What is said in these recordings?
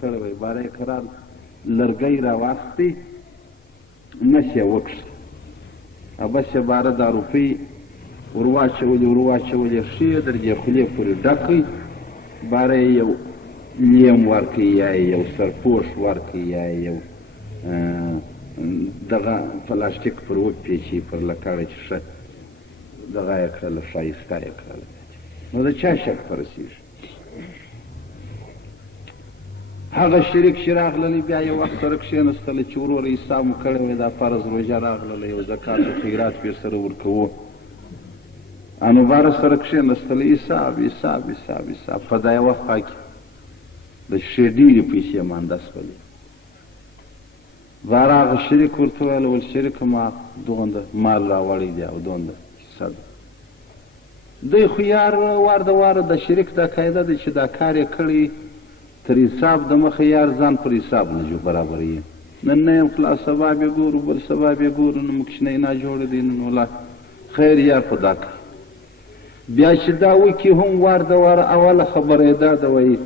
کړی وی باره یې کرار لرګی راواخیستی نس یې وکړه او بس یې باره دا روپۍ ورواچولې ښې درجې خولې پورې ډک کړئ باره یې یو لیم ورکړئ یا یې یو سرپوښ ورکړئ یا یې یو دغه پلاستیک پر وپیچي پر لکړه چې ښه دغه یې کړله ښایسته یې کړله نو د چا شک په رسېږي هغه شریک چې راغللی بیا یو وخت سره کښېنستله چې وروره حساب مو کړی وی دا فرض روژه راغلله یو زکات و خیرات پې سره ورکوو انو باره سره کښېنستله حساب په دا یوه خوا کې د ښې ډېرې پیسې مانده سولې باره هغه شریک ورته ویل ول شریکه ما دومره مال راوړی دی او دومره کیسه ده دوی خو یار وار د واره د شریک دا قاعده ده چې دا کار یې کړی تر حساب د مخه یار ځان پر حساب نه جو برابروي نن نه یم خلاص سبا بیا ګورو بل سبا بیا ګورو نو مکشنی ناجوړه دی نن والله خیر یار خو دا کړه بیا چې دا وکړي هم وار د واره اوله خبره یې دا ده وایي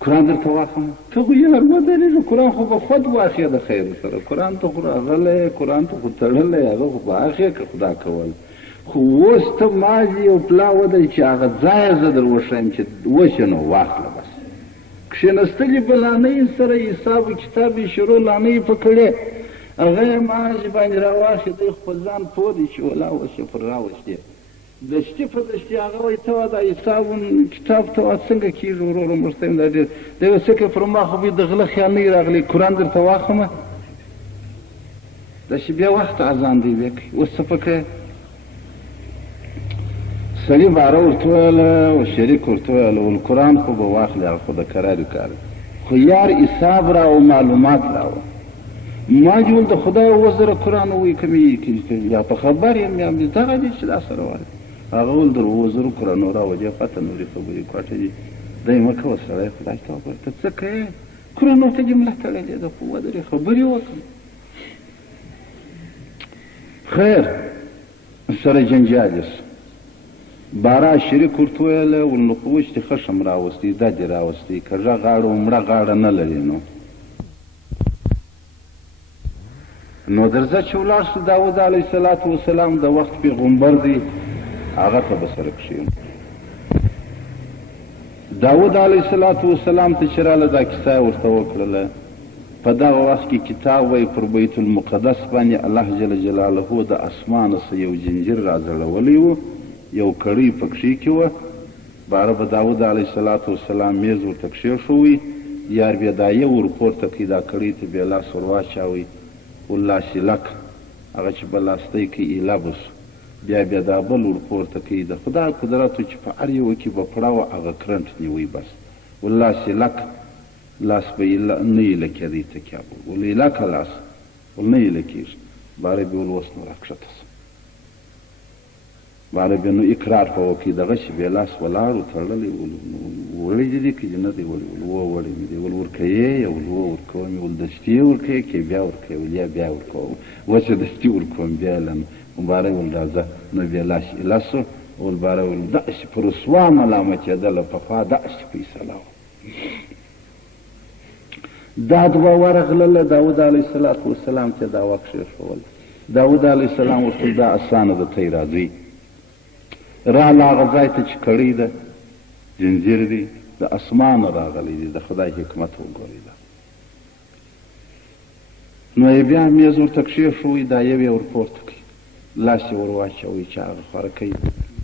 قرآن درته واخلم ته خو یار ودرېږه قرآن خو به خود واخې د خیر سره قرآن ته خو راغلی قرآن ته خو تړلی هغه خو به اخې که خدا کول خو اوس ته مازې یو پلا ودی چې هغه ځایه زه در وښیم چې وشي نو واخله بس کښېنستلي به لانۍ سره حساب و کتاب یې شروع لانۍ په کړې هغه یې مازې باندې راواخې دی خو ځان پوه دی چې ولا وشي پر راوشتې دشتي په دشتي هغه وایي ته وا دا حساب کتاب ته وا څنګه کېږي وروره موږ ته دا ډېر دی اوس څه پر ما خو بیا د غله خیال نه راغلی قرآن درته واخلمه داسې بیا وخت اذان دی بیا کوي اوس څه پکې سړي باره ورته ویله او شریک ورته ویله ول قرآن خو به واخلې هغه خو د کراري کار خو یار حساب را او معلومات راوه ما جول د خدای وزره قرآن ووایي که یا په خبر یم یا دغه دی چې دا سره وایي هغه ول در وزرو قرآن راوجې پته نورې خبرې کوټه دي دی مه کوه سړی خدای ته وګوره ته څه کوې قرآن ورته جمله تړلې ده خو ودرې خبرې وکړه خیر سره جنجال یې باره شریک ورته ویله ول نو خو اوس دې خشم راوستی دا دې راوستی کږه غاړه و مړه غاړه نه لري نو درځه چې ولاړ شو داود علیه السلام د وخت پیغمبر دی هغه ته به سره کښېنو داود علیه السلام ته چې راله دا کیسه یې ورته وکړله په دغه وخت کې کتاب وایي پر بیت المقدس باندې الله جل جلاله د اسمانه څه یو جنجر راځړولی و یو کړۍ پکښې کې وه باره به داود علیه السلام میز ورته کښېښوی یار بیا دا یو ورپورته کړي دا کړۍ ته بیا لاس ور واچاوئ ولاسې لک هغه چې به لاستی کوي ایله به سو بیا دا بل ورپورته کوي د خدای قدرت و چې په هر یوه کې به پړه هغه کرنټ نیوی بس ولاسې لک لاس به نه ایله کېدی تکیه به ول ایله که لاس ول نه ایله کېږي باره بیا ول اوس نو راکښته سه باره بیا نو اقرار په وکړي دغه چې بیا لاس ولاړ و تړلی وړی دې دي که نه دی وړی ول ووړی مې دی ول ورکوې یا ول ورکوم ول دستي ورکوې که بیا ورکوې ول یا بیا ورکوم وچه دستي ورکوم بیا لم باره ول راځه نو بیا لاس ایله سو ول باره ول داسې په رسوا ملامتېدله پخوا داسې فیصله وه دا دوه ورغلله داود علیه السلام ته دا وکښېښول داود علیه السلام ورته دا اسانه ده تی راځئ راله هغه ځای ته چې کړۍ ده جنځیر دی د اسمانه راغلی دی د خدای حکمت وګورئ ده نو یې بیا میز ورته کښېښوئ دا یو یې ورپورته کړي لاس یې ور واچوئ چې هغه خوره کوي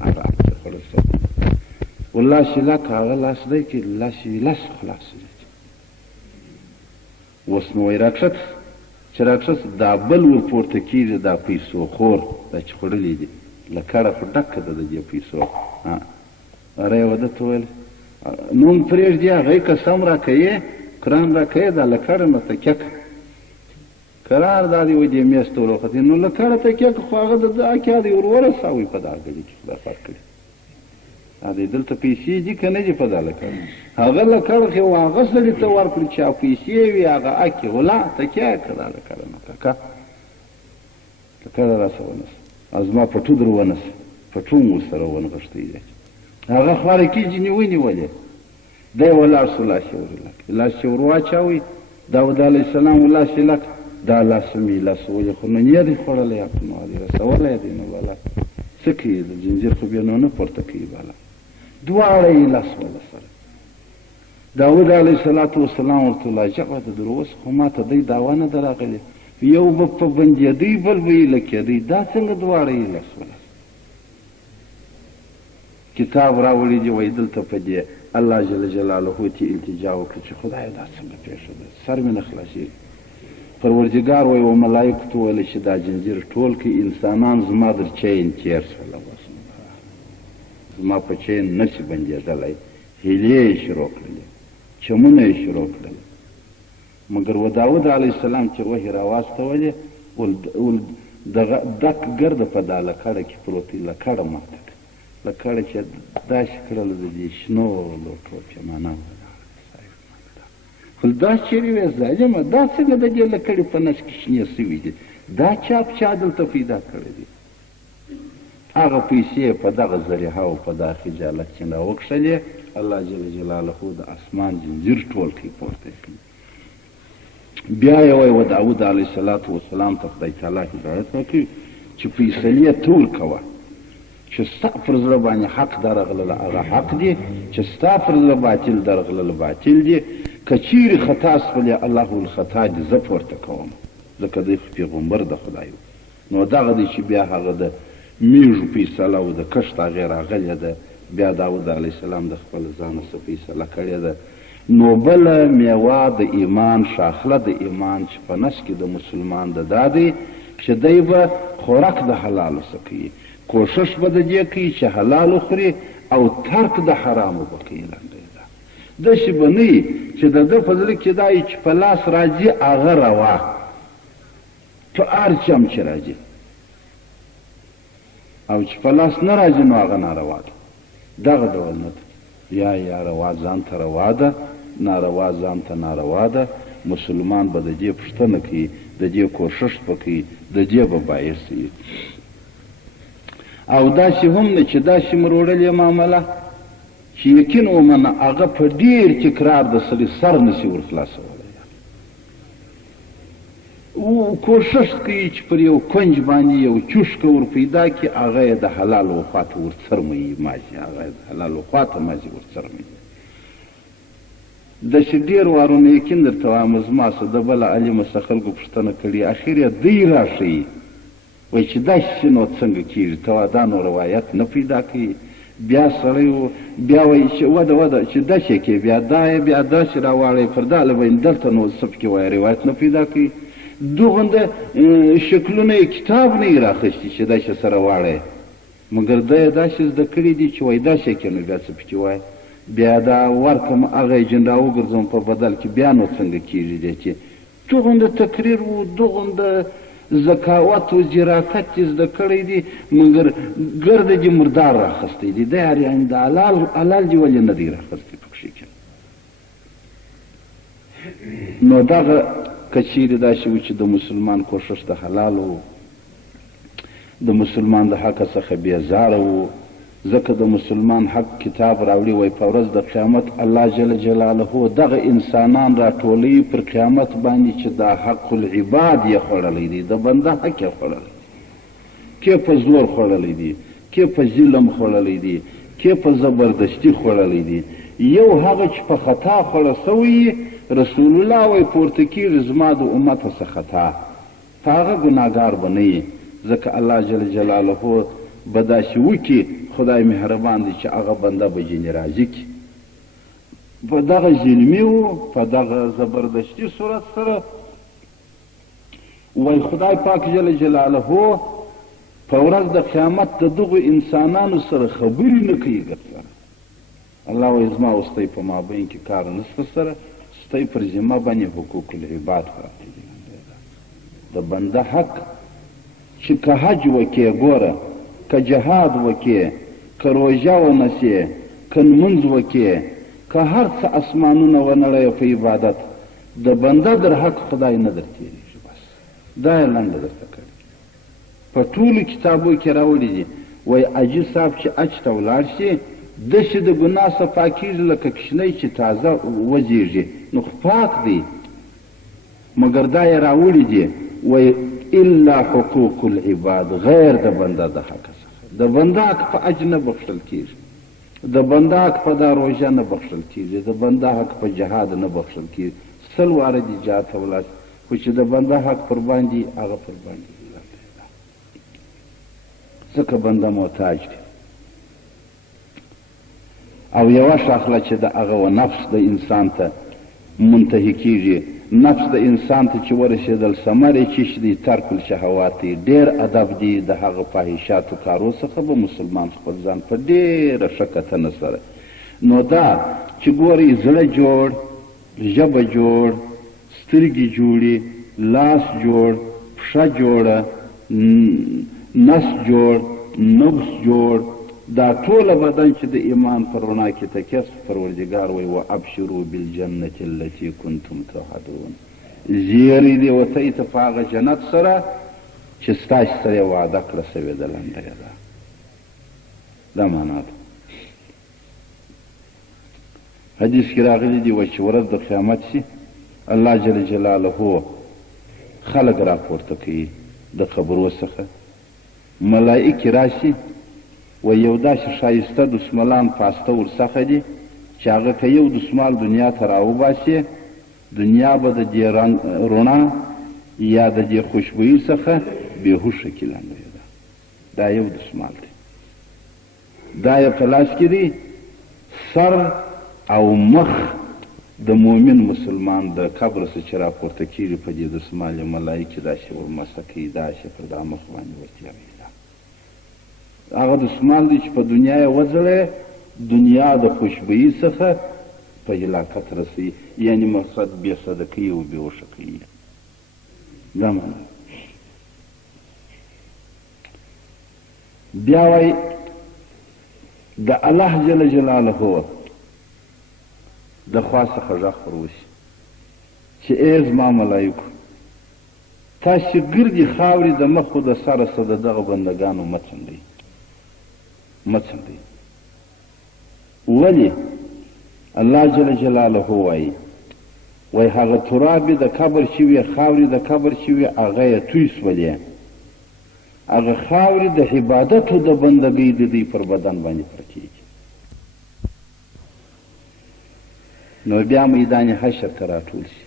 هغه ته خلاصوي ول لاس یې لک هغه لاس دی که لاس یې لاس خلاص دی اوس نو وایي راکښته چې راکښته دا بل ورپورته کېږي دا پیسو خور دا چې خوړلي دي لکړه خو ډکه ده د دې پیسو اره یې وده ته ویل نوم پرېږدي هغه یې قسم راکوې قرآن راکوې دا لکړه نه تکیه که قرار دا دی وایي دې میز ته وروختې نو لکړه تکیه که خو هغه د دا کیا دی ور ورسوئ په دا ګړي کې خدای فرق کړي دا دی دلته پیسې دي که نه دي په دا لکړه هغه لکړه خو هغه سړي ته ورکړي چې پیسې وي هغه اکې ولا تکیه یې که دا لکړه نه کاکا لکړه راسه ونسه زما پټو در ونسه پټو مو سره ونغښتی دی هغه خواره کېږي نیولې دی ولاړ سو لاس یې ورلک لاس یې ور واچاوی داود علیه السلام لاس یې لک دا لاس مې لاس ولې خو نن یې دی خوړلی یا نو دې رسولی دی نو بله څه کوي د جنجیر خو بیا نو نه پورته کوي بله دواړه یې لاس وله سره داود علیه السلام ورته ویل عجبه ده در اوس خو ما ته دی دعوه نه ده راغلې یو به په بندېدی بل به یې لکېدی دا څنګه دواړه یې لاس وله کتاب راوړي دي وایي دلته په دې الله جل جلاله ته التجا وکړه چې خدایه دا څنګه پېښه ده سر مې نه خلاصېږي پروردګار وایي و ملایکو ته ویله چې دا جنځیر ټول کې انسانان زما در چین تېر شوله بس زما په چین نه شي بندېدلی هیلې یې شروع کړلې چمونه یې شروع کړل مګر و داود علیه السلام چې وحي راواستولې ول دغه دک ګرده په دا لکړه کې پروت وي لکړه ماته لکړه چې داسې کړله د دې شنو لوټو پیمانه خو دا چېرې وې ظالمه دا څنګه د دې لکړې په نس کې شنې سوي دي دا چاپ چا دلته پیدا کړی دي هغه پیسې په دغه ذریعه او په دا خجالت چې راوکښلې الله جل جلاله د اسمان جنځیر ټول کې پورته کړي بیا یې وایي و داود علیه السلام ته خدای تعالی هدایت وکړي چې فیصلې ته ورکوه چې ستا پر زړه باندې حق درغلله هغه حق دی چې ستا پر زړه باطل درغلله باطل دی که چیرې خطا سولې الله الخطا دې زه پورته کوم ځکه دی پیغمبر د خدای نو دغه دی چې بیا هغه د میږو فیصله او د کښت هغې راغلې ده بیا داود علیه السلام د خپل ځانه څه فیصله کړې ده نو بله میوه د ایمان شاخله د ایمان چې په نس کې د مسلمان د دا دی چې دی به خوراک د حلالو څه کوي کوشش به د دې کوي چې حلال وخوري او ترک د حرامو به کوي لنډۍ ده داسې به نه وي چې د ده په زړه کې دا وي چې په لاس راځي هغه روا په هر چم چې راځي او چې په لاس نه راځي نو هغه ناروا ده دغه ډول نه ده یا روا ځان ته روا ده ناروا ځان ته ناروا ده مسلمان به د دې پوښتنه کوي د دې کوشش به کوي د دې به باعث وي او داسې هم نه چې داسې مروړلې معامله چې یقین ومنه هغه په ډېر تکرار د سړي سر نشي ورخلاصولی او کوشش کوي چې پر یو کنج باندې یو چوشکه ور پیدا کړي هغه یې د حلال خوا ته ورڅرموي مازي هغه یې د حلال خوا ته مازي ورڅرموي داسې ډېر وارونه یقین درته وایم زما څه د بله علمه څه خلکو پوښتنه کړي اخر یې دی راښیي وایي چې داسې نو څنګه کېږي ته دا نو روایت نه پیدا کوي بیا سړی بیا وایي چې وده چې داسې کې بیا دا یې بیا داسې راواړی پر دا لبین دلته نو څه پکې وایي روایت نه پیدا کوي دوغنده شکلونه یې کتاب نه یې راخیستي چې داسې سره واړی مګر ده یې داسې زده کړي دي چې وایي داسې کې نو بیا څه پکې وایي بیا دا ورکم هغه یې جن راوګرځوم په بدل کې بیا نو څنګه کېږي دی چې دوغنده تقریر و دوغنده ذکاوت و جراکت چې زده کړی دي مګر ګرده دې مردار راخستی دي دی یعنې د حلال دې ولې نه دی راخستی پکښې کې نو دغه که چیرې داسې و چې د مسلمان کوښښ د حلالو د مسلمان د حق څخه بیزاره و ځکه د مسلمان حق کتاب راوړي وای په ورځ د قیامت الله جل جلاله دغه انسانان راټولوي پر قیامت باندې چې دا حق العباد یې خوړلی دی د بنده حق یې خوړلی کې په زور خوړلی دی کې په ظلم خوړلی دی کې په زبردستي خوړلی دی یو هغه چې په خطا خوړه سوی رسول الله وای پورته کېږي زما د امت څه خطا په هغه ګناهګار به نه یې ځکه الله جل جلاله به داسې وکړي خدای مهربان دی چې هغه بنده به جنې راضي کړي په دغه ظلمي و په دغه زبردستي صورت سره وای خدای پاک جل جلاله په ورځ د قیامت د دغو انسانانو سره خبرې نه کوي ګر سره الله وای زما او ستی په مابین کې کار نشته سره ستی پر ذمه باندې حقوق العباد پراته دي د بنده حق چې که حج وکړې ګوره که جهاد وکړې که روژه ونسې که لمونځ وکړې که هر څه اسمانونه ونړوې په عبادت د بنده در حق خدای نه در تېرېږي بس دا یې لنډه درته کړې په ټولو کتابو کې راوړي دي وایي حاجي صاحب چې حج ته ولاړ شي داسې د ګناه صفا کېږي لکه کشنی چې تازه وزېږي نو پاک دی مګر دا یې راوړي دي وایي الا حقوق العباد غیر د بنده د حق څخه د بنده حق په اج نه بخښل کېږي د بنده حق په دا روژه نه بخښل کېږي د بنده حق په جهاد نه بخښل کېږي 100 واره دي جهاد ته ولاړ خو چې د بنده حق پر باندې هغه پر باندې ځکه بنده محتاج دی او یوه شاخله چې د هغه و نفس د انسان ته منتهي کېږي نفس د انسان ته چې ورسېدل ثمر یې چیش دی ترک الشهوات دی ډېر ادب دی د هغه فاحشاتو کارو څخه به مسلمان خپل ځان په ډېره ښه کتنه سره نو دا چې ګورئ زړه جوړ ژبه جوړ سترګې جوړې لاس جوړ پښه جوړه نس جوړ نفس جوړ دا ټوله بدن چې د ایمان پر رڼا کې تکیه پروردګار وایي وابشروا بالجنة التي كنتم توعدون زیری دې وتی ته په هغه جنت سره چې ستاسې سره یې وعده کړه سوې ده لنډه ده دا معنا ده حدیث کې راغلی دي وایي چې ورځ د قیامت شي الله جل جلاله خلق راپورته کوي د قبرو څخه ملائکې راشي و یو داسې ښایسته دسمالان پاسته ورڅخه دي چې هغه که یو دسمال دنیا ته راوباسي دنیا به د دې رڼا یا د دې خوشبویي څخه بېهوشه کې لاندوي ده دا یو دسمال دی دا یې په لاس کې دی سر او مخ د مؤمن مسلمان د قبر څخه چې راپورته کېږي په دې دسمال یې ملایکې داسې ورمسه کوي داسې پر دا مخ باندې ورتېروي هغه دسمال دی چې په دنیا یې وځړی دنیا د خوشبویي څخه په هلاکت رسوي یعنې مقصد بې صدقې او بې هوښه کوي دا معنا بیا وایي د الله جل جلاله د خوا څخه غږ پر وشي چې ای زما ملایکو تاسې ګردې خاورې د مخو د سره څه د دغه بندګانو مه څنډئ ولې الله جل جلاله وایي وایي هغه ترابې د قبر چې وي خاورې د قبر چې وي هغه یې توی سولې هغه خاورې د عبادتو د بندګۍ د دوی پر بدن باندې پر کېږي نو بیا میدان حشر ته راټول شي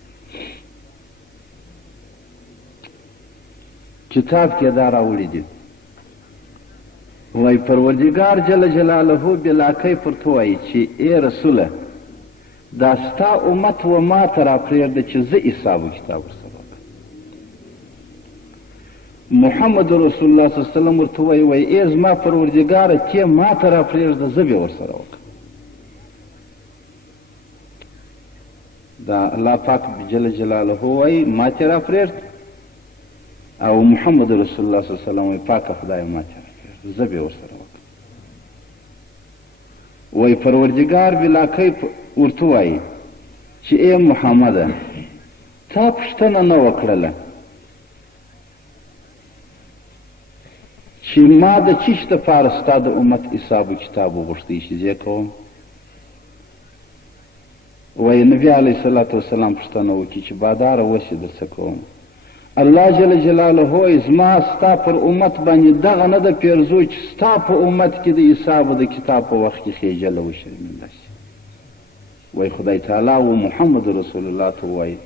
کتاب کې دا راوړي دي وای پروردګار جل جلاله بلاکی پرته وایي چې ای رسوله دا ستا امت و ما ته راپرېږده چې زه حساب و کتاب ورسره وکړم محمد رسول الله صلی الله علیه وسلم ورته وایي وایي ای زما پروردګاره ته ما ته راپرېږده زه به ورسره وکړم دا الله پاک جل جلاله وایي ما ته راپرېږده او محمد رسول الله صلی الله علیه وسلم وایي پاکه خدای ما ته زه به ورسره وکړم وایي پروردګار بلاکی ورته وایي چې ای محمده تا پوښتنه نه وکړله چې ما د چیش دپاره ستا د امت حساب و کتاب وغوښتی چې زه کوم وایي نبي علیه صلات وسلام پوښتنه وکړي چې باداره وسې د څه کوم الله جل جلاله زما ستا پر امت باندې دغه نه ده پیرزو چې ستا په امت کې د حساب د کتاب په وخت کې خیجله و شرمنده شي وایي خدای تعالی و محمد رسول الله ته وایي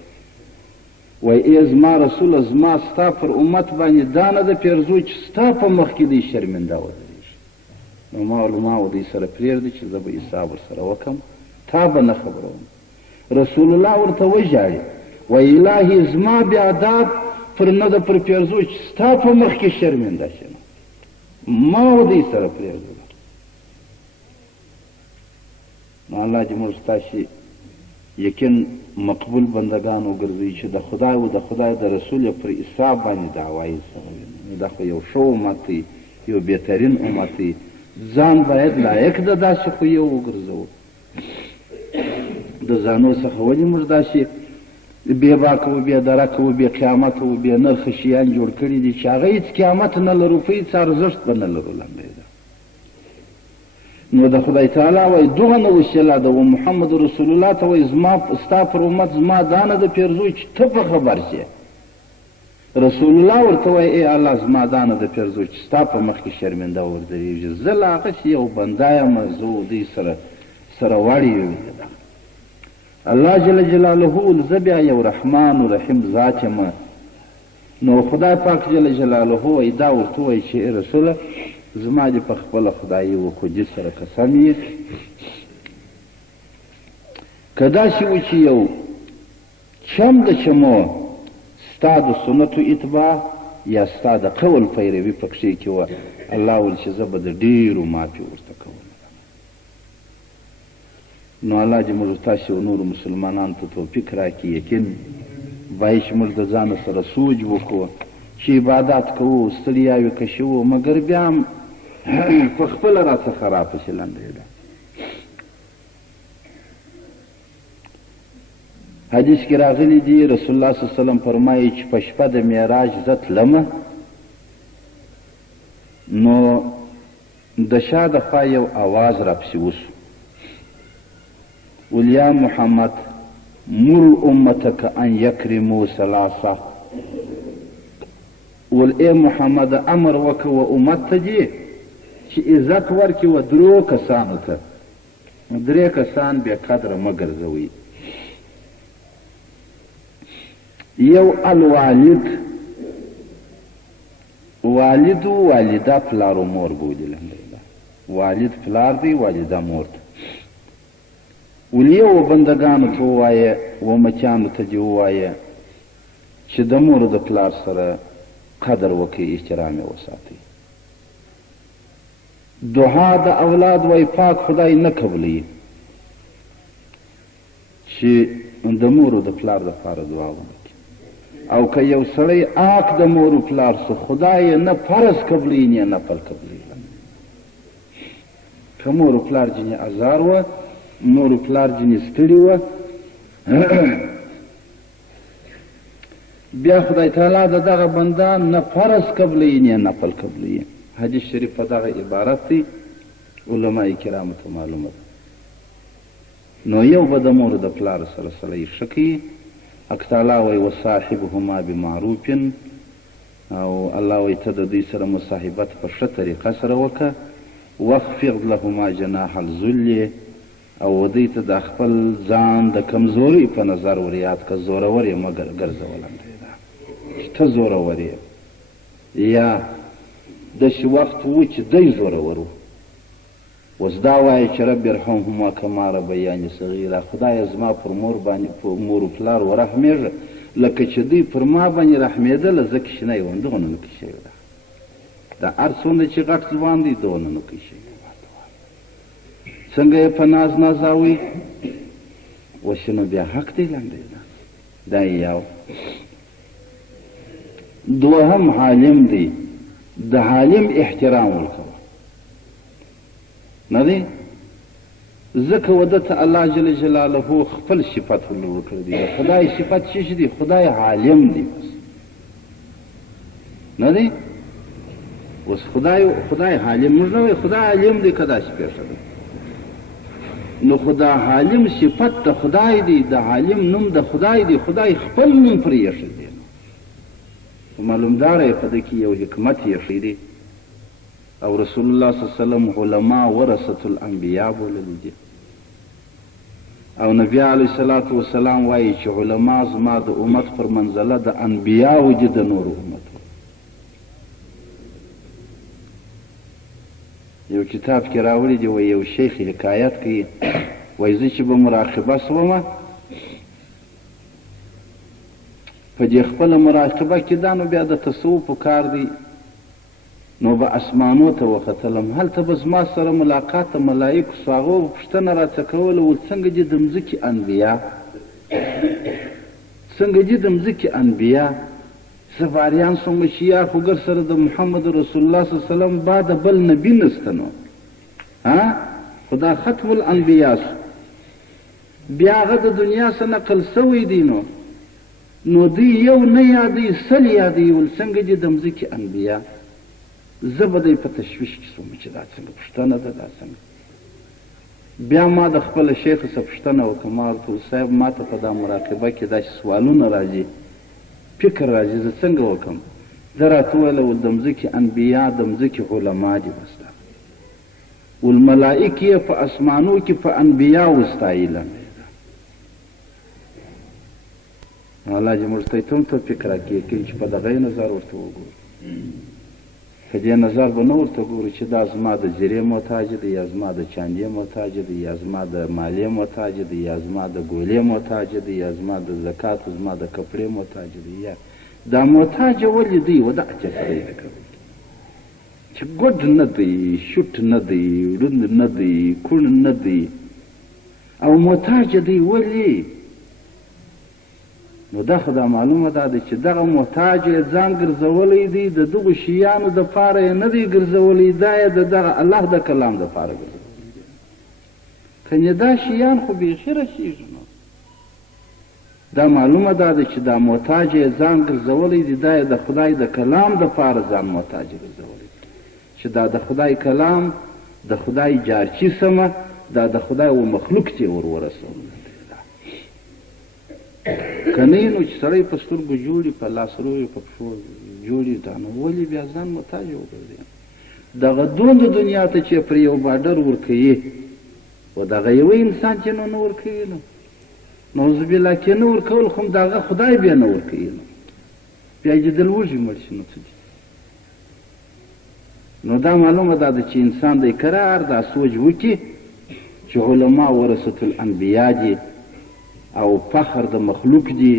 وایي ای زما رسوله زما ستا پر امت باندې دا نه ده پیرزو چې ستا په مخ کې دوی شرمنده ودرېږي نو ما علماو دوی سره پرېږدي چې زه به حساب ورسره وکړم تا به نه خبروم رسول الله ورته وژاړي وایي الهي زما بیاداب پر نه ده پر پیرزو چې ستا په مخ کې شرمنده شم ما و دوی سره پرېږدم نو الله دې موږ ستاسې یقین مقبول بندگان وګرځوي چې د خدای و د خدای د رسول پر حساب باندې دعوایي سره وي دا خو یو ښه امت دی یو بهترین امت دی ځان باید لایق د داسې خویه وګرځوو د ځانو څخه ولې موږ داسې بې باکه و بې درکه و بې قیامته و بې نرخه شیان جوړ کړي دي چې هغه هېڅ قیامت نه لرو په هېڅ ارزښت به نه لرو لنډی ده نو د خدای تعالی وایي دغه نه وسیله ده و محمد رسول الله ته وایي ستا پر امت زما دا نه ده پیرزوی چې ته په خبر شې. رسول الله ورته وایي ای الله زما دا نه ده پیرزوی چې ستا په مخ کې شرمنده وردرېږي. زه له هغسې یو بنده یم، زه دوی سره وړې وویلې. الله جل جلاله زه بیا یو رحمان و رحیم ذات یم. نو خدای پاک جل جلاله وایي دا ورته وایي چې ای رسوله زما دې په خپله خدایي و خودي سره قسم یې که داسې و چې یو چم د چمو ستا د سنتو اتباع یا ستا د قول پیروي پکښې کې وه، الله ویل چې زه به د ډېرو معافي ورته کوم. نو الله دې موږ تاسې و نورو مسلمانانو ته توفیق راکړي. یقین باید چې موږ د ځانه سره سوچ وکړو چې عبادات کوو، ستړیاوې کشوو، مګر بیا هم په خپله راڅخه راپسې لنډېده. حدیث کې راغلی دي رسول الله صلی الله علیه وسلم فرمایي چې په شپه د معراج زه تلمه، نو د شا د خوا یو اواز راپسې وسو، ول یا محمد مر امتک ان یکرموا ثلاثه، ول ای محمد امر وکړه و امت ته دې چې عزت ورکړي و درو کسانو ته، درې کسان بې قدره مه ګرځوئ. یو الوالد، والد و والده پلار و مور بودي الحمدلله، والد پلار دی، والده مور ته. ولې و بندګانو ته ووایه و مچانو ته دې ووایه چې د مور د پلار سره قدر وکړي، احترام یې وساتئ. دعا د اولاد وای پاک خدای نه قبلوي چې د مور او د پلار دپاره دعا ونه کړي، او که یو سړی آک د مور و پلار سو خدای نه فرض قبلوي نه نفل قبلوي. که مور و پلار جنې ازار وه، مور و پلار جنې ستړي وه، بیا خدای تعالی د دغه بنده نه فرض قبلوي نه نفل قبلوي. حدیث شریف په دغه عبارت دی، علماء کرامو ته معلومه ده. نو یو به د مور د پلار سره سړی ښه کوي، حق تعالی وایي وصاحبهما بمعروف، او الله وایي ته د دوی سره مصاحبت په ښه طریقه سره وکړه. واخفض لهما جناح الذل، او دوی ته د خپل ځان د کمزوري په نظر ور یاد کړه، زورور یې مه ګرځولنډېده چې ته زورور یې، یا داسې وخت و چې دی زورور و. اوس دا وایه چې رب ارحمهما کما ربیاني صغیره، خدایه زما پر مور و پلار ورحمېږه لکه چې دوی پر ما باندې رحمېدله، زه کښېنی وم دغونه نو کې شوې ده. دا هر څومره چې غټ ځوان دی دغونه نو کې شوې ده. څنګه یې په ناز نازاوي اوس نو بیا حق دی لنډېده. دا یو. دوهم حالم دی، د حالم احترام ورکوه نه دی، ځکه وده ته الله جل جلاله خپل صفت ورکړی دی. د خدای صفت څه دی؟ خدای حالم دی بس نه دی. اوس خدای حالم موږ نه وایو خدای حالم دی که داسې پېښه ده. نو خدا حالم صفت د خدای دی، د حالم نوم د خدای دی، خدای خپل نوم پرې ایښی دی. معلومداره په دې کې یو حکمت ایښی دی، او رسول الله صلی الله علیه وسلم علما ورثة الانبیاء بوللی دي، او نبی علیه الصلاة والسلام وایي چې علما زما د امت پر منزله د انبیاو دي د نورو امتو. یو کتاب کې راوړي دي، وایي یو شیخ حکایت کوي، وایي زه چې به مراقبه سومه په دې خپله مراقبه کې دا نو بیا د تصوف کار دی، نو به اسمانو ته وختلم، هلته به زما سره ملاقات د ملایکو سو، هغو به پوښتنه راڅه کوله، ول څنګه دي د مځکې انبیا، څنګه دي د مځکې انبیا. زه باریان سوم چې یا خو ګر سره د محمد رسول الله صلی الله علیه وسلم بعد بل نبي نسته، نو خدا ختم الانبیا سو، بیا هغه د دنیا څخه نقل سوی دی، نو دوی یو نه یادوي سل یادوي، ول څنګه دي د مځکې انبیا. زه به دی په تشویش کې سوم چې دا څنګه پوښتنه ده، دا څنګه بیا ما د خپله شیخ څخه پوښتنه وکړه، ما ورته وویل صاحب ما ته په دا مراقبه کې داسې سوالونه راځي، فکر راځي، زه څنګه وکړم؟ ده راته وویله د مځکې انبیا د مځکې علما دي بس دا والملائکې په اسمانو کې په انبیاو ستایله. الله دې موږ ته هم توفیق راکړي چې په دغه نظر ورته وګورو. په دې نظر به نه ورته ګورو چې دا زما د زیرې محتاج دی، یا زما د چاندې محتاج دی، یا زما د مالیې محتاج دی، یا زما د ګولې محتاج دی، یا زما د زکات زما د کپړې محتاج دی. یا دا محتاج ولې دی و دا چې سړی نه کوي چې ګوډ نه دی، شوټ نه دی، ړوند نه دی، کوڼ نه دی، او محتاج دی ولې؟ نو دا خو دا معلومه ده چې دغه محتاج یې ځان ګرځولی دی، د دغو شیانو دپاره یې نه دی ګرځولی، دا یې د دغه الله د کلام دپاره ګرځولی دی. کنې دا شیان خو بیخي رسېږي. نو دا معلومه ده چې دا محتاج یې ځان ګرځولی دی، دا یې د خدای د کلام دپاره ځان محتاج ګرځولی دی، چې دا د خدای کلام د خدای جارچي سمه، دا د خدای و مخلوق چې ور ورسوله. که نه نو چې سړی په سترګو جوړي، په لاس روی، په پښو جوړي، دا نو ولې بیا ځان محتاج وګرځي؟ دغه دومره دنیا ته چې پر یو باډر ورکوي و دغه یوه انسان چې نو نه ورکوي، نو نعوذ بالله کې نه ورکول خو دغه خدای بیا نه ورکوي، نو بیا چې دلوږي مړ شي نو څه دي؟ نو دا معلومه ده چې انسان د اقرار دا سوچ وکړي چې علما ورثة الانبیا دي او فخر د مخلوق دي،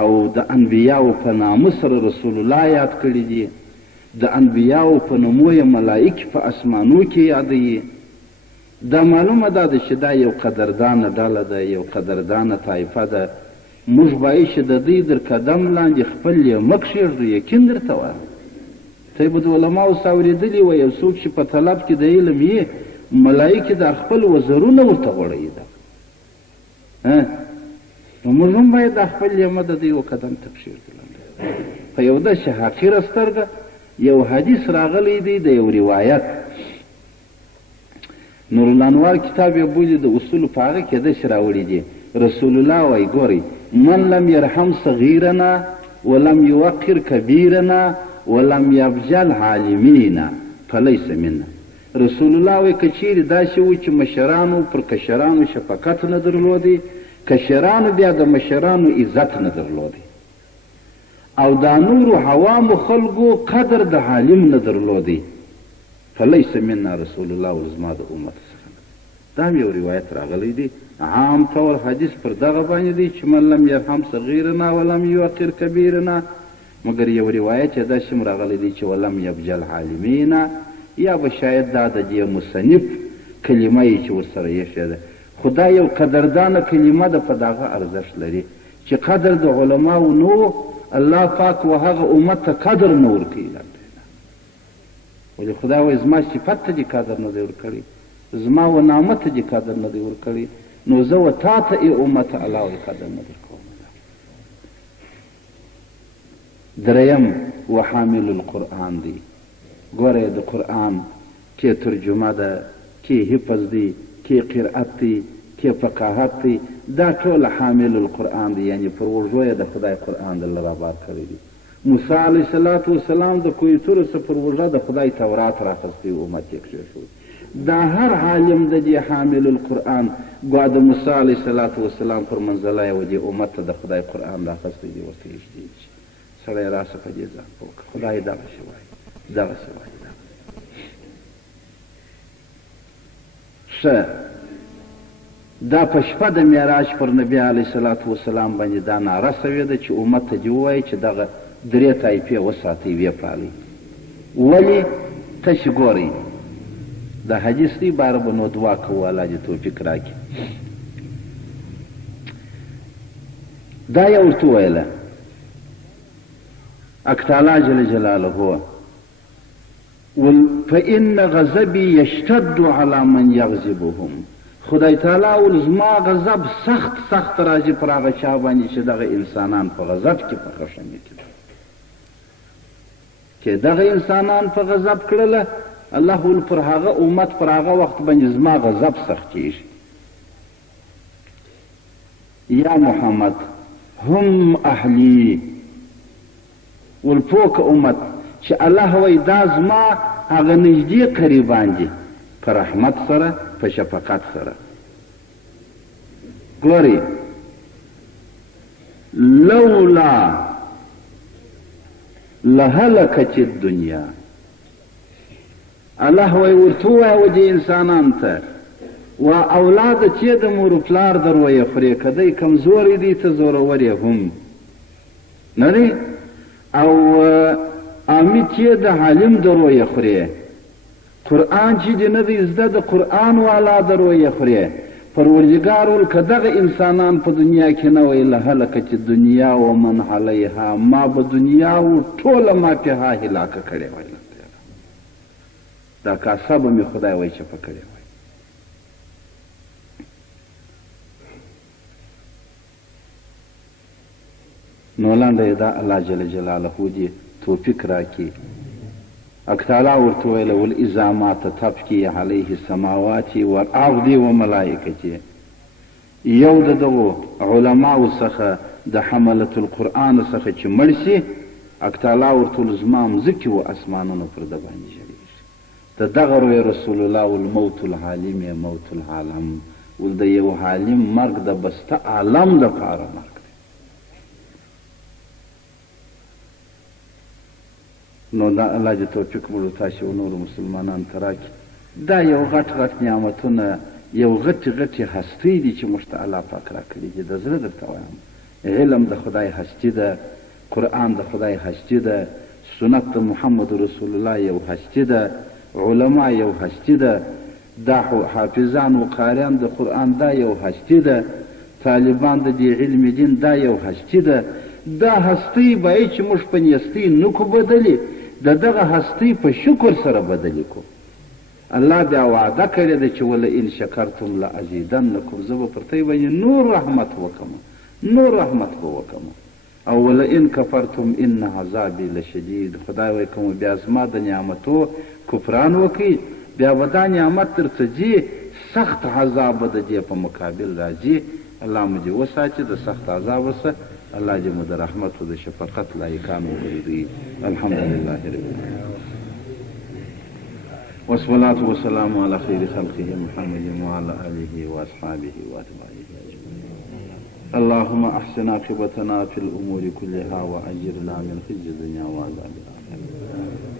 او د انبیاو په نامه سره رسول الله یاد کړي دي، د انبیاو په نومو یې ملائک په اسمانو کې یادوي. دا معلومه ده چې دا یو قدردانه ډله ده، یو قدردانه طایفه ده. موږ باید چې د دوی در قدم لاندې خپل یې مه کښېږدو. یقین درته وایم ته به د علماو څه اورېدلي وه، یو څوک چې په طلب کې د علم یې ملایکې دا خپل وزرونه ورته غوړوي. نو موږ هم باید دا خپل یمه د دوی و قدم ته کښېږدو. په یو داسې حقیره سترګه یو حدیث راغلی دی د یو روایت، نورالانوار کتاب یې بولي د اصولو په هغه کې داسې راوړي دي. رسول الله وایي ګورئ من لم یرحم صغیرنا ولم یوقر کبیرنا ولم یبجل عالمینا فلیس منا. رسول الله وایي که چیرې داسې و چې مشرانو پر کشرانو شفقت نه درلودی، کشرانو بیا د مشرانو عزت نه درلودی، او دا نورو عوامو خلکو قدر د عالم نه درلودی، فلیس منا رسول الله وایي زما د امت څخه. دا هم یو روایت راغلی دی. عام طور حدیث پر دغه باندې دی چې من لم یرحم صغیرنا ولم یوقر کبیرنا، مګر یو روایت یې داسې هم راغلی دی چې ولم یبجل عالمینا، یا به شاید دا د دې مصنف کلمه یې چې ورسره ایښې ده. خو دا یو قدردانه کلمه ده، په دغه ارزښت لري چې قدر د علماو نه و، الله پاک و هغه امت ته قدر نه ورکوي. ولې خدای وایي زما صفت ته دې قدر نه دی ورکړی، زما و نامت ته دې قدر نه دی ورکړی، نو زه و تا ته ای امت الله وایي قدر نه درکوم. دریم و حامل القرآن دی. ګوره د قرآن کې ترجمه ده، کې حفظ دی، کې قرأت دی، کې فقاهت دی، دا ټول حامل القرآن دی. یعنی پر اوږو یې د خدای قرآن دله رابار کړی دی. موسی علیه السلام د کوه طور څخه پر اوږه د خدای تورات راخستی، امت یې کېښود. دا هر عالم د دې حامل القرآن ګوا د موسی علیه السلام پر منزله یې و دې امت ته د خدای قرآن راخستی دی، ورته یږدې شي. سړی راسه په دې ځان پوه کړه، خدای دغسې وایي دغسې وایي. ښه دا په شپه د معراج پر نبي علیه السلام باندې دا ناره سوې ده چې امت ته دې ووایي چې دغه 3 طایفې وساتئ ویې پالئ. ولې؟ تاسې ګورئ د حدیث دی باره به نو دعا کوو الله دې توفیق راکړي. دا یې ورته وویله حق تعالی جل جلاله فإن غضبي يشتد على من يغضبهم. خدای تعالی ول زما غضب سخت راځي پر هغه چا باندې چې دغه انسانان په غضب کې په خښنګ کې دغه انسانان په غضب کړله، الله ول پر هغه امت پر هغه وخت باندې زما غضب سخت کېږي. یا محمد هم اهلی ول پوک امت چې الله وایي دا زما هغه نږدې قریبان دي په رحمت سره په شفقت سره. ګورئ لولا لهلکت الدنیا الله وایي ورته ووایه دې انسانانو ته و اولاده چې د مور و پلار در ویې خورې که دی کمزوری دی ته زورور یې هم نه دی او امید چې د حالم در ویې خورې قرآن چې دې نه دی زده د قرآن والا در ویې خورې پروردګار ول که دغه انسانان په دنیا کې نه وی لهلکت دنیا و من علیها ما به دنیا و ټوله ما پېها هلاکه کړې وای دا کاسه به مې خدای وایي چپه کړې وای. نو لنډه دا الله جل جلاله دې توفیق راکړي. حق تعالی ورته ویله واذا ما تبکي علیه السماوات والارض وملائکته. یو د دغو علماو څخه د حملة القرآن څخه چې مړ شي حق تعالی ورته ویل زما مځکې و اسمانونو پر ده باندې ژړېږي. د دغه روی رسول الله والموت العالم موت العالم ول د یو عالم مرګ د بسته عالم دپاره مرګ. نو دا الله دې توفیق مړو تاسې و نورو مسلمانانو ته راکړي. دا یو غټ غټ نعمتونه یو غټې غټې هستۍ دي چې موږ ته الله پاک راکړي دي. د زړه درته وایم علم د خدای هستي ده، قرآن د خدای هستي ده، سنت د محمد رسول الله یو هستي ده، علما یو هستي ده، دا حافظان و قاریان د قرآن دا یو هستي ده، طالبان د دې علم دین دا یو هستي ده. دا هستۍ باید چې موږ په نیستۍ نه کو بدلې د دغه هستۍ په شکر سره بدلې کو. الله بیا وعده کړې ده چې ولئن شکرتم لازیدنکم زه به پر تی باندې نور رحمت وکړم نور رحمت به وکړم او ولئن کفرتم ان عذابي لشدید. خدای وایي که مو بیا زما د نعمتو کفران وکړي بیا به دا نعمت درته ځي سخت عذاب به د دې په مقابل راځي. الله مو دې وساتي د سخت عذاب څخه. الله دې مو د رحمت و د شفقت لایقان وګرځوي. الحمدلله رب العالمین والصلاة والسلام على خير خلقه محمد وعلى آله وأصحابه وأتباعه أجمعين. اللهم أحسن عاقبتنا في الأمور كلها وأجرنا من خزي الدنيا وعذاب الآخرة.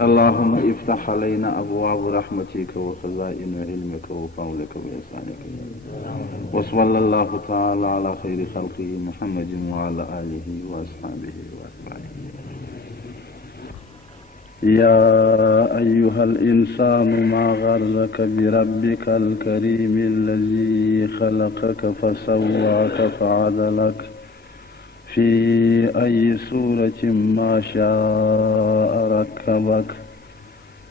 اللهم افتح علينا أبواب رحمتك وخزائن علمك وفضلك وإحسانك. وصلى الله تعالى على خير خلقه محمد وعلى آله وأصحابه وأتباعه. يا أيها الإنسان ما غرك بربك الكريم الذي خلقك فسواك فعدلك في أي صورة ما شاء ركبك.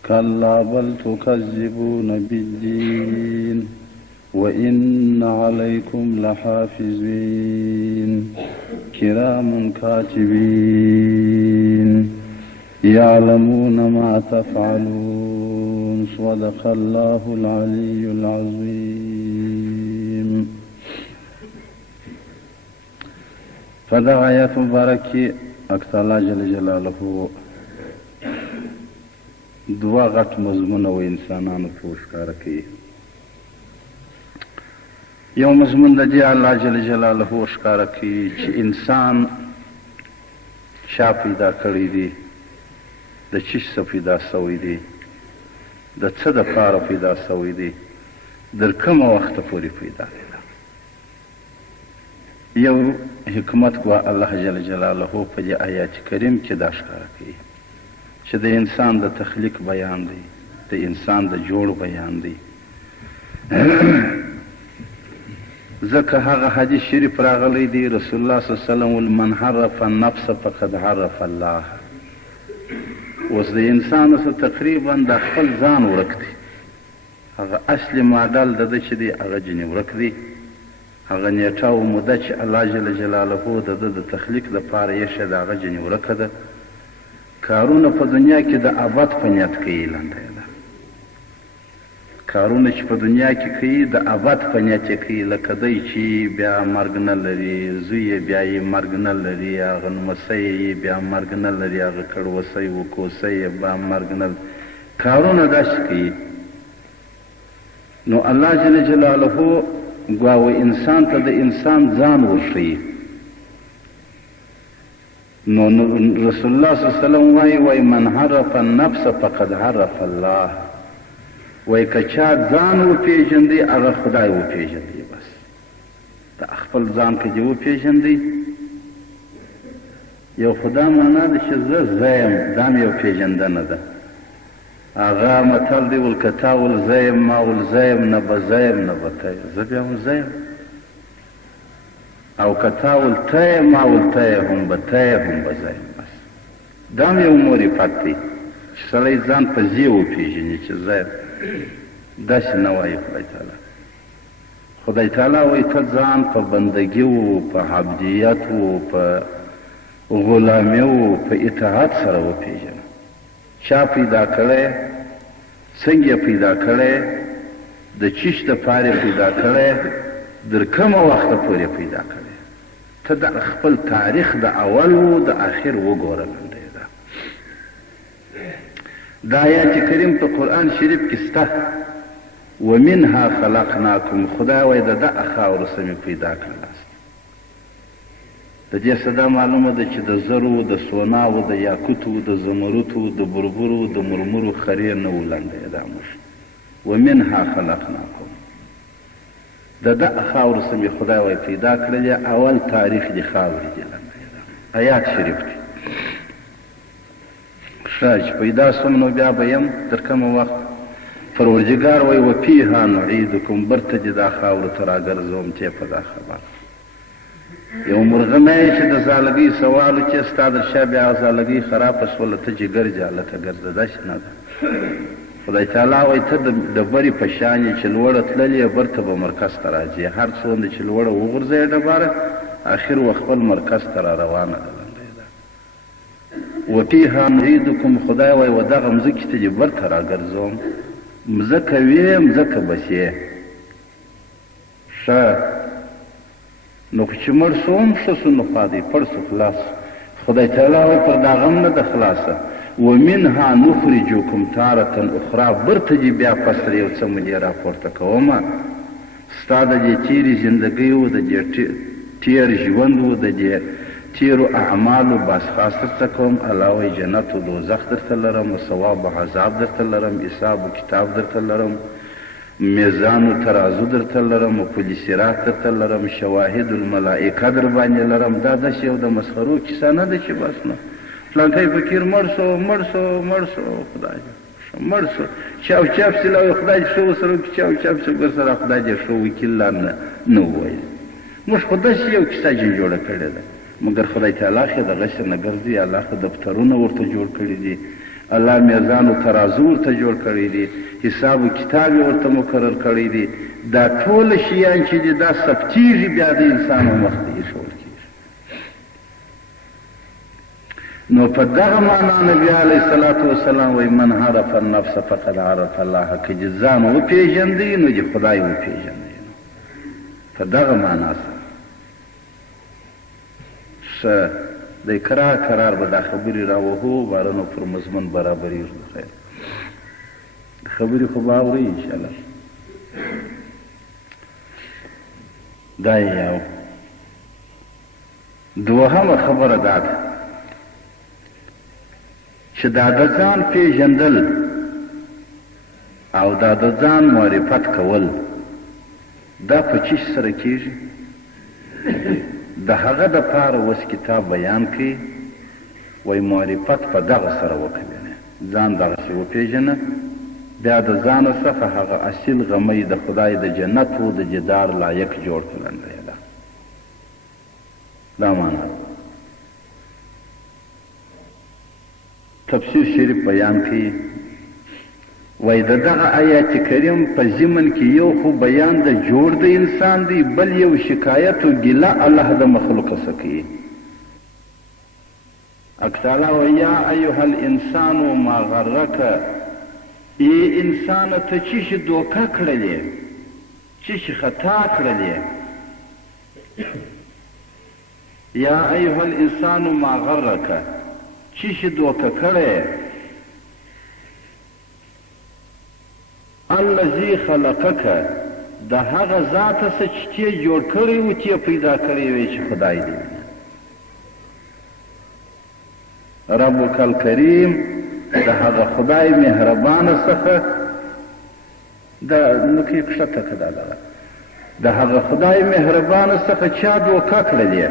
كلا بل تكذبون بالدين وإن عليكم لحافظين كرام كاتبين يعلمون ما تفعلون. صدق الله العلي العظيم. فدغه آیات مبارک کې اکثر الله جل جلاله دوه غټ مضمونه و انسانانو ته ښکاره کوي. یو مضمون د دې الله جل جلاله ښکاره کوي چې انسان چا پیدا کړی دی، د چی څه پیدا سوی دی، د څه دپاره پیدا سوی دی، در کومه وخته پورې پیدا دی. یو حکمت ګواه الله جل جلاله په دې آیات کریم کې دا ښکاره کوي چې د انسان د تخلیق بیان دی، د انسان د جوړ بیان دی. ځکه هغه حدیث شریف راغلی دی رسول الله صلی الله علیه وسلم من حرف النفس فقد حرف الله. اوس د انسان څخه تقریبا د خپل ځان ورک دی، هغه اصلي ماډل د ده چې دی هغه ځینې ورک دی، هغه نیټه او موده چې الله جل جلاله د ده د تخلیق دپاره ایښې ده هغه ځینې ورکه ده. کارونه په دنیا کې د ابد په نیت کوي لنډه ده، کارونه چې په دنیا کې کوي د ابد په نیت یې کوي، لکه دی چې بیا مرګ نه لري، زوی یې بیا یې مرګ نه لري، هغه نمسی یې بیا مرګ نه لري، هغه کړوسی و کوسی یې بیا مرګ نه لري، کارونه داسې کوي. نو الله جل جلاله ګواوی انسان ته د انسان ځان وښیي. نو رسول الله صلی الله علیه وسلم وایي من عرف النفس فقد عرف الله. وایي که چا ځان وپېژندی هغه خدای وپېژندی. بس د خپل ځان که دې وپېژندی یو خدا معنا ده چې زه یم، دا مې یو پېژندنه ده. هغه متل دی ول که تا ول زه یم ما ول زه یم نه به زه یم نه به ته یې، زه بیا هم زه یم. او که تا ول ته یې ما ول ته یې هم به ته یې هم به زه یم. بس دا م یو معرفت دی چې سړی ځان په ځې وپېژني چې زه یم. داسې نه وایي خدای تعالی. خدای تعالی وایي ته ځان په بندګي و، په عبدیت و، په غلامي و، په اطاعت سره وپېژنه. چا پیدا کړی، څنګه یې پیدا کړی، د چیش دپاره یې پیدا کړی، در کومه وخته پورې پیدا کړی. ته د خپل تاریخ د اول و د آخر وګوره. لنډی ده دا آیات کریم په قرآن شریف کې شته. ومنها خلقناکم. خدای وایي د دغه خاورو څخه مې پیدا کړلاست. د دې څه دا معلومه ده چې د زرو، د سوناو، د یاقوتو، د زمرودو، د بربرو، د مرمرو خرې نه و. لنډی دا موږ ومنها خلقناکم. د دغه خاورو څخه مې خدای وایي پیدا کړلې. اول تاریخ دې خاورې دي. لنډی دا آیات شریف دی. ښه چې پیدا سوم نو بیا به یم تر کومه وخت. پروردګار وایي وفیها نعیدکم. برته دې دا خاورو ته راګرځوم چې په دا خبر. یو مرغمی چې د زالګۍ سوال چې ستا در شا بیا زالګۍ خرابه شوله ته جګر جالته ګرځه. داسې نه ده. خدای تعالی وایي ته د بري په شان یې چې لوړه تللې برته به مرکز ته راځي. هر څومره چې لوړه وغورځوې ډبره اخر و خپل مرکز ته را روانه ده. لنډی ده وفیها نعیدکم. خدای وایي و دغه مځکې ته دې برته راګرځوم. مځکه وې مځکه بس یې. ښه نو چې مړ سوم ښه سو، نو خوا دی پړ سو خلاص. خدای تعالی وایي پر دا غم نه ده خلاصه. ومنها نخرجکم تارة اخرى. برته دې بیا پس تر یو څه مودې راپورته کومه. ستا د دې تېرې زندګۍ و، د دې تېر ژوند و، د دې تېرو اعمالو بازخواست درته کوم. الله وایي جنت و دوزخ درته لرم، و ثواب و عذاب درته لرم، حساب و کتاب درته لرم، میزان و ترازو درته لرم، و پل صراط درته لرم، شواهد الملائکه در باندې لرم. دا داسې یو د مسخرو کیسه نه ده چې بس نه فلانکی فقیر مړ سو مړ سو مړ سو خدای مړ سو چاو چاپ سلا خدای دې شو سره چاو چاپ سو سره خدای دې شو وکیل نه وایي. موږ خو داسې یو کیسه جوړه کړې ده. مګر خدای تعالی خو دغه څه نه ګرځي. الله خو دفترونه ورته جوړ کړي دي. الله میزان و ترازو ورته جوړ کړی دی. حساب و کتاب یې ورته مقرر کړی دی. دا ټول شیان چې دي دا ثبتېږي بیا د انسان مخ ته ایښول کېږي. نو په دغه معنا نبي علیه الصلاة وسلام وایي من عرف النفس فقد عرف الله. که دې ځان وپېژندی نو دې خدای وپېژندی. په دغه معنا سره ښه د قرار به دا خبرې راوهو بارانو پر مضمون برابرېږي. خیر خبرې خو به اورئ انشاءالله. دا یو. دوهمه خبره دا ده چې دا د ځان پېژندل او دا د ځان معرفت کول دا په چی سره کېږي؟ د هغه دپاره اوس کتاب بیان کوي. وایي معرفت په دغه سره وکړي. ځان دغسې وپېژنه. بیا د ځانه څخه هغه اصیل غمی د خدای د جنت و د جدار لایق جوړ کړی ده. دا معنا تفسیر شریف بیان کوي. وایي د دغه آیات کریم په ضمن کې یو خو بیان د جوړ د انسان دی، بل یو شکایت و ګیله الله د مخلوق څخه کوي. اکتالا و یا ایها الانسان ما غرک ای انسانو ته چې شي دوکه کړلې چې شي خطا کړلې یا ایها الانسان ما غرک چې شي دوکه کړې الذي خلقک د هغه ذات څخه چې ته جوړ کړی و چې پیدا کړی وي چې خدای دی ربک الکریم د هغه خدای مهربانه څخه د نکې کښته کړه د هغه خدای مهربانه څخه چا دوکه کړلې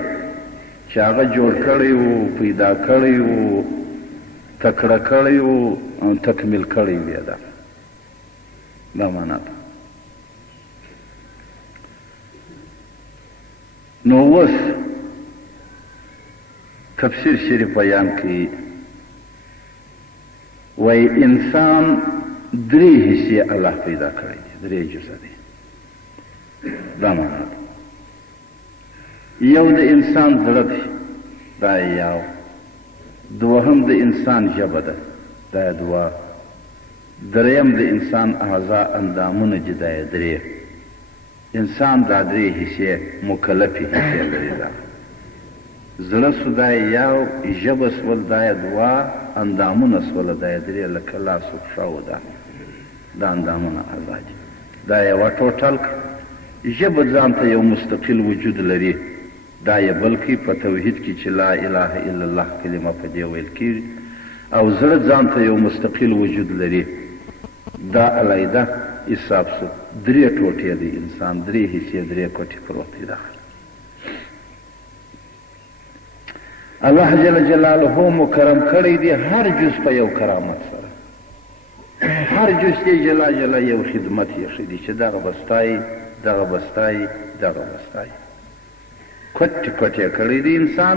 چې هغه جوړ کړی و پیدا کړی و تکړه کړی و او تکمیل کړی وي دا معنا ده نو اوس تفسیر شریف بیان کوي وای انسان درې حصې الله پیدا کړی دي درې جزه دي دا معنا ده یو د انسان زړه دی دا یو دوهم د انسان ژبه ده دا دوه دریم د انسان اعضاء اندامونه چې دا درې انسان دا درې حصې مکلفې حصې لري دا زړه سو دا یو ژبه سول دا دوه اندامونه سول دا درې لکه لاس او پښه و دا اندامونه اعضاء دي دا یوه ټوټل ژبه ځان ته یو مستقل وجود لري دا یې بلکې په توحید کې چې لا اله الا الله کلمه په دې ویل کېږي او زړه ځان ته یو مستقل وجود لري دا علیحده حساب شو درې ټوټې دی انسان درې حصې درې کوټې پروت دي داخل الله جل جلاله مکرم کړی دی هر جز په یو کرامت سره هر جز یې جلا جلا یو خدمت یې ښه دی چې دغه بستایي دغه بستایي دغه بستایي کوټې کوټې کړی دی انسان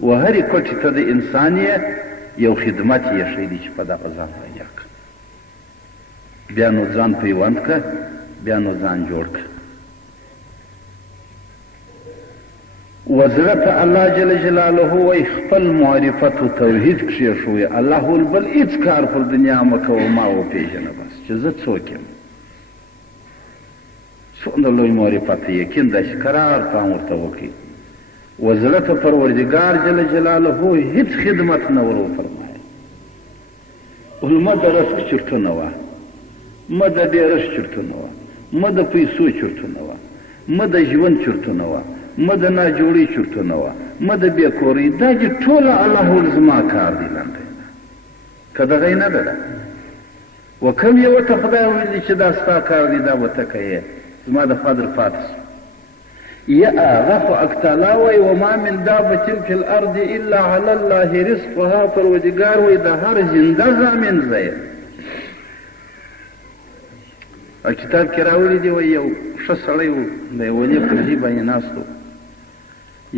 و هرې کوټې ته د انسان یې یو خدمت یې ښه دی چې په دغه ځان لګیا کړه بیا نو ځان پیوند کړه بیا نو ځان جوړ کړه وزړه ته الله جل جلاله وایي خپل معرفت و توحید کښېښوی الله ویل بل هېڅ کار پر دنیا مه کوه ما وپېژنه بس چې زه څوک یم څومره لوی معرفت یقین داسې قرار پام ورته وکړي وزړه ته پروردګار جل جلاله هېڅ خدمت نه ور وفرمایل ویل مه د رزق چرتونه وه مه د ډېرښت چرتونه وه مه د پیسو چرتونه وه مه د ژوند چرتونه وه مه د ناجوړۍ چرتونه وه مه د بېکورۍ دا چې ټوله الله ویل زما کار دی لنډی ده که دغه یې نه ده و کوم یې ورته خدای ویلي چې دا ستا کار دی دا به ته کوې زما د فضل پاتې شو یا هغه خو اکتالا وایي وما من دابة فی الارض الا علی الله رزقها پروردګار وایي د هر زنده ضامن زه یم او کتاب کې راوړي دي وایي یو ښه سړی و د یو ولي پر ځای باندې ناست و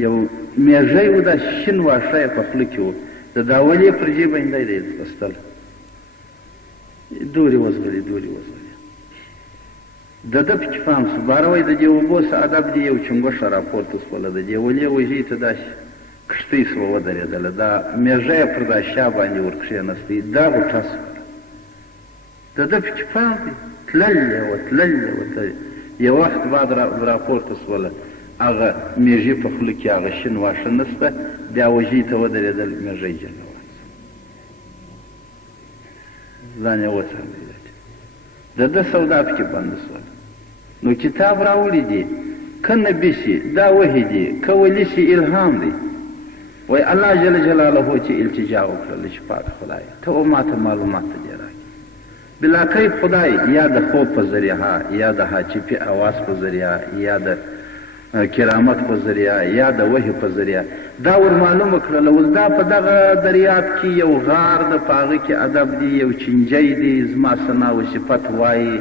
یو میږی و دا شین واښه یې په خوله کې و د دا ولي پر ځای باندې دی یې بستل دورې وزغلې دورې وزغلې د ده پکې پام شو باره وایي د دې اوبو څه ادب دی یو چنګوښه راپورته شوله د دې ولې وژۍ ته داسې کښتۍ سوه ودرېدله دا میږی یې پر دا شا باندې ور کښېنستی دا غوټه شوه د ده پکې پام دی تللې وه تللې وه یو وخت بعد راپورته شوله هغه میږي په خوله کې هغه شین واښه نسته بیا وژۍ ته ودرېدل میږی جلا ځان یې وڅرلی د ده سودا پکې بنده شوله نو کتاب راوړي دي که نبي شي دا وحي دي که ولي شي الهام دی وایي الله جل جلاله چې التجا وکړله چې پاک خدایه ته و ما ته معلومات ته دې راکړي بلاکیف خدای یا د خوب په ذریعه یا د حاچفي اواز په ذریعه یا د کرامت په ذریعه یا د وحي په ذریعه دا ور معلومه کړله ول دا په دغه دریاب کې یو غار د په هغه کې ادب دی یو چینجی دی زما ثنا و صفت وایي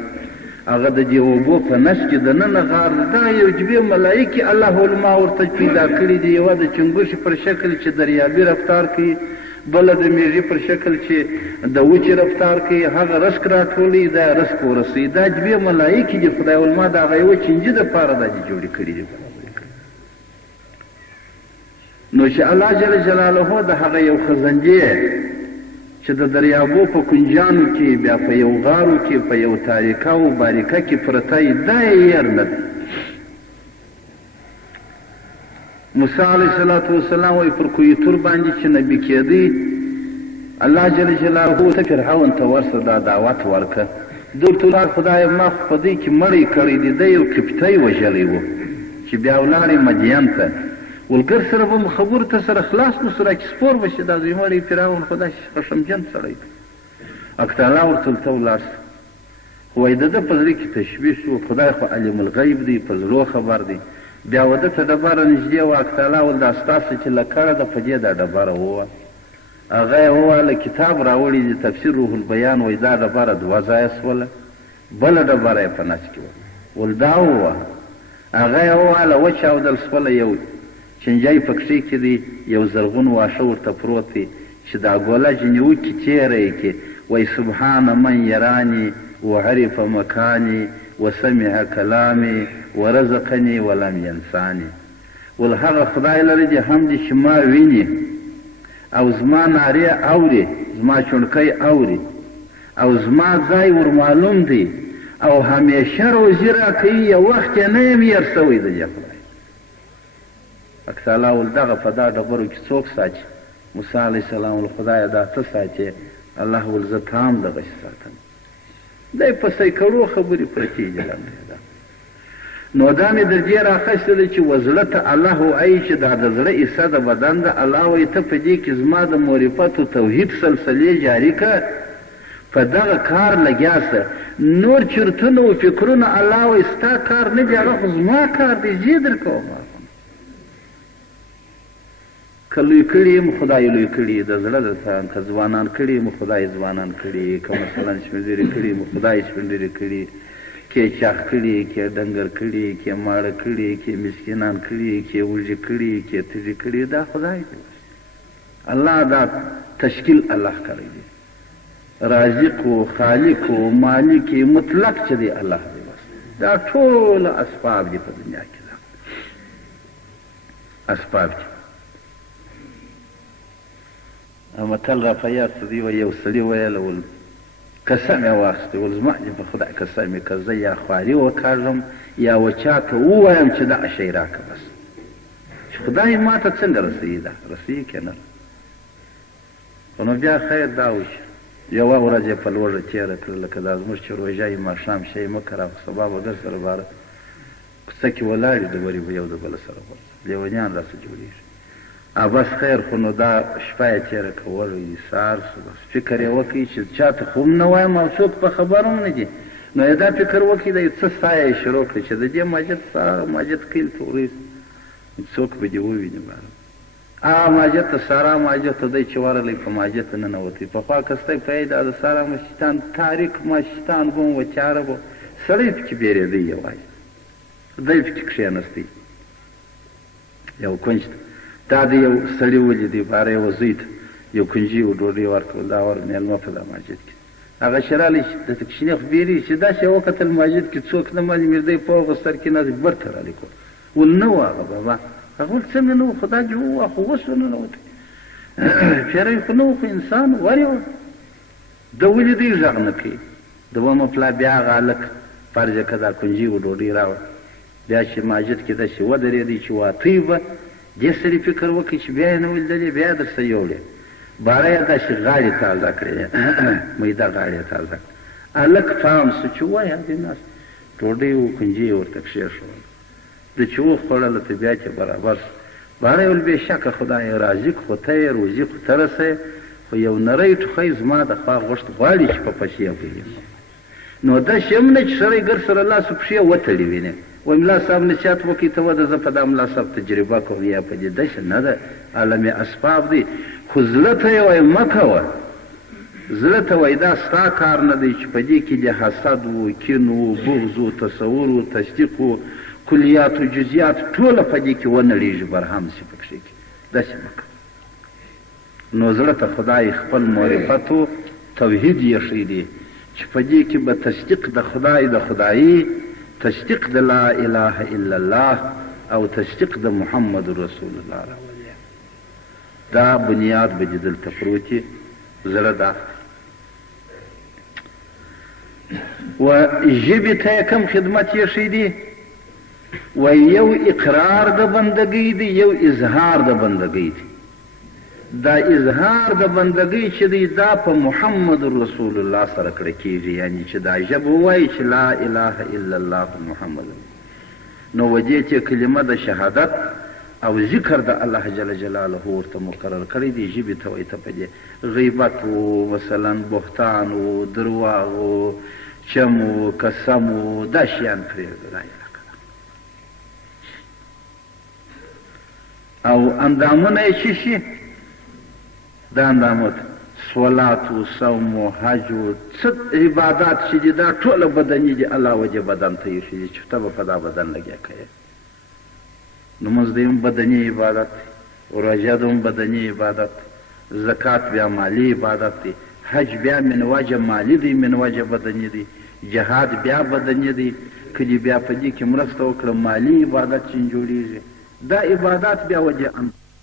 هغه د دې اوبو په نس کې دننه غار دا یو جبې ملایکې الله علما ورته پیدا کړي دي یوه د چنګوښې پر شکل چې دریابي رفتار کوي بله د میږي پر شکل چې د وچې رفتار کوي هغه رزق راټولوي دا رزق ورسوي دا جبې ملایکې دي خدای علما د هغه یوه چینجي دپاره دا دې جوړې کړي دي نو چې الله جل جلاله د هغه یو خزندې چې د دریابو په کنجانو کې بیا په یو غارو کې په یو تاریکه او باریکه کې پرته یې دا یې هېر نه دی. موسی علیه السلام وایي پر کوی تور باندې چې نبي کېدی الله جل جلاله ته فرعون ته ورسه دا دعوت ورکړه. ده ورته وویل خدایه ما خو په دې کې مړی کړی دی، ده یو قبطی وژلی و چې بیا ولاړې مدین ته. ولګر سره به مو خبرو ته سره خلاص نو سره چې سپور به شي دا دوی مړی فرعون خو داسې خشمجن سړی دی. اکتالا ورته ولته ولاړ سه. خو وایي د ده په زړه کې تشویش و، خدای خو علم الغیب دی، په زړو خبر دی. بیا وده ته ډبره نږدې وه. اکتالا ویل دا ستاسو چې لکړه ده په دې دا ډبره ووه. هغه یې وویله کتاب راوړي د تفسیر روح البیان، وایي دا ډبره 2 ځایه سوله، بله ډبره یې په نس کې وه. ول دا ووه. هغه یې وویله وچاودل سوله، یو چنجی پکښې کې دی، یو زرغون واښه ورته پروت دی چې دا ګوله جنې وکړي تېره یې کې. وایي سبحان من یرانی وعرف مکانی وسمع کلامی ورزقنی ولم ینسانی. ول هغه خدای لري چې هم دې چې ما ویني او زما نارې اوري، زما چونکۍ اوري او زما ځای ورمعلوم دی او همیشه روزي راکوي، یو وخت یې نه یم هېر سوی د دې خدای. اکسالا ول دغه په دا ډبرو کې څوک ساتي؟ موسی علیه السلام ول خدایه دا ته ساتې؟ الله ول زه ته هم دغسې ساتم. دی په سیکړو خبرې پرتې جلانده. نو دا مې در دې راخیسته ده چې وزړه ته الله وایي چې دا د زړه حصه د بدن ده. الله وایي ته په دې کې زما د معرفت و توحید سلسلې جاري که، په دغه کار لګیا سه. نور چرتونه و فکرونه الله وایي ستا کار نه دی، هغه خو زما کار دی، زه یې در کوم. که لوی کړي یم خدای لوی کړي د زړه درته، که ځوانان کړي یم خدای ځوانان کړي، که مثلا شپېندرې کړي یم خدای شپېندرې کړي، کې چاخ کړي، کې ډنګر کړي، کې ماړه کړي، کې مسکینان کړي، کې وږي کړي، کې تږي کړي، دا خدای دی. الله دا تشکیل الله کړی دی. رازق و خالق و مالک مطلق چې دی الله دی. بس دا ټول اسباب دي په دنیا کې، دا اسباب دي. متل را په یاد دی و یو سړي ویله ول قسم یې واخیستی، ول زما دې په خدای قسم یې که زه یا خواري وکاږم یا و چاته ووایم چې دغه شی راکړه، بس چې خدای ما ته څنګه رسوي، دا رسوي که نه. خو نو بیا خیر دا وشي. یوه ورځ یې په لوږه تېره کړه، لکه دا زموږ چې روژه یې ماښام شی مه کره، خو سبا به در سره باره کوڅه کې ولاړې ډبرې به یو د بله سره غورځي، لیونیان راسه جوړېږي. بس خیر. خو نو دا شپه یې تېره کول، سهار شو، بس فکر یې وکړي چې چا ته خو هم نه وایم او څوک په خبر هم نه دي. نو یې دا فکر وکړي د څه سایه یې شروع کړه چې د دې ماجد ماجد کیل ته ورسي، څوک به دې وویني. هغه ماجد ته سارا ماجد ته دی چې ورغلی په ماجد ته ننوتی. پخوا کستی په دا د سارا مشتان تاریک مشتان ګم و تیاره به سړی پکې بیرېدی، یوازې دی پکې کښېنستی یو کنج ته. دا د یو سړي ولیدی، باره یې زوی ته یو کنجي و ډوډۍ ورکړل، دا ور مېلمه په دا ماجد کې. هغه چې رالی د کښېنې خو بیرېږي چې داسې یې وکتل ماجد کې څوک نه معلومېږي، دی په هغه سر کې ناست برته رالیکل. ول نه و هغه بابا. هغه ول څنګه نه و، خو دا جو وه خو اوس وننوتی، پیری خو نه و، خو انسان ورې و. ده ولیدی غږ نه کوي. دومه پلا بیا هغه هلک فرض که دا کنجي و ډوډۍ راوړه، بیا چې ماجد کې داسې ودرېدی چې واتوی به دې سړي فکر وکړي چې بیا یې نه ولیدلې، بیا یې درسه یوړې، باره یې داسې غاړې تازه کړې، میده غاړې یې تازه کړه. هلک پام سو چې وایي هغې ناست ډوډۍ و کنجي یې ورته کښېښول. د چې وخوړله طبیعت یې برابر سو. باره یې ویل بېشکه خدای رازق خو ته یې، روزي خو ته رسوې، خو یو نری ټوخی زما د خوا غوښت غواړي چې په پسې وګرځي. نو داسې هم نه چې سړی ګر سره لاس و پښې وتړي وینې، وایي ملا صاحب نصیحت وکړي ته وده زه په دا ملا صاحب تجربه کوم یا په دې داسې نه ده، عالم اسباب دی. خو زړه ته یې وایي مه کوه، زړه ته وایي دا ستا کار نه دی چې په دې کې د حسد و کین و بغض و تصور و تصدیق و کلیات و جزیات ټوله په دې کې ونړېږي، برهم شي پکښې کې، داسې مه کوه. نو زړه ته خدای خپل معرفت و توحید یې ښی دی چې په دې کې به تصدیق د خدای د خدایي، تصدیق د لا اله الا الله او تصدیق د محمد رسول الله راولي. دا بنیاد به دې دلته پروت وي. زړه دا و ژبې ته یې کوم خدمت یې ښی دی و یو اقرار د بندګۍ دی یو اظهار د بندګۍ دی دا اظهار د بندګۍ چې دی دا په محمد رسول الله سره کړی کېږي یعنی چې دا ژبه ووایي چې لا اله الا الله محمد نو وجې چې کلمه د شهادت او ذکر د الله جل جلاله ورته مقرر کړی دی ژبې ته وایي ته په دې غیبت و مثلا بهتان و درواغ و چم و قسم و دا شیان پرېږده دا او اندامونه یې چې شي دا اندامات صلات و صوم و حج و څه عبادات چې دي دا ټوله بدني دي الله وجه بدن ته ایښي دي چې ته به په دا بدن لګیا کوې لمونځ دی هم بدني عبادت دی روژه ده هم بدني عبادت زکات بیا مالی عبادت دی حج بیا من وجه مالی دی من وجه بدني دی جهاد بیا بدني دی کله بیا په دې کې مرسته وکړه مالی عبادت چې جوړیږي دا عبادات بیا وجه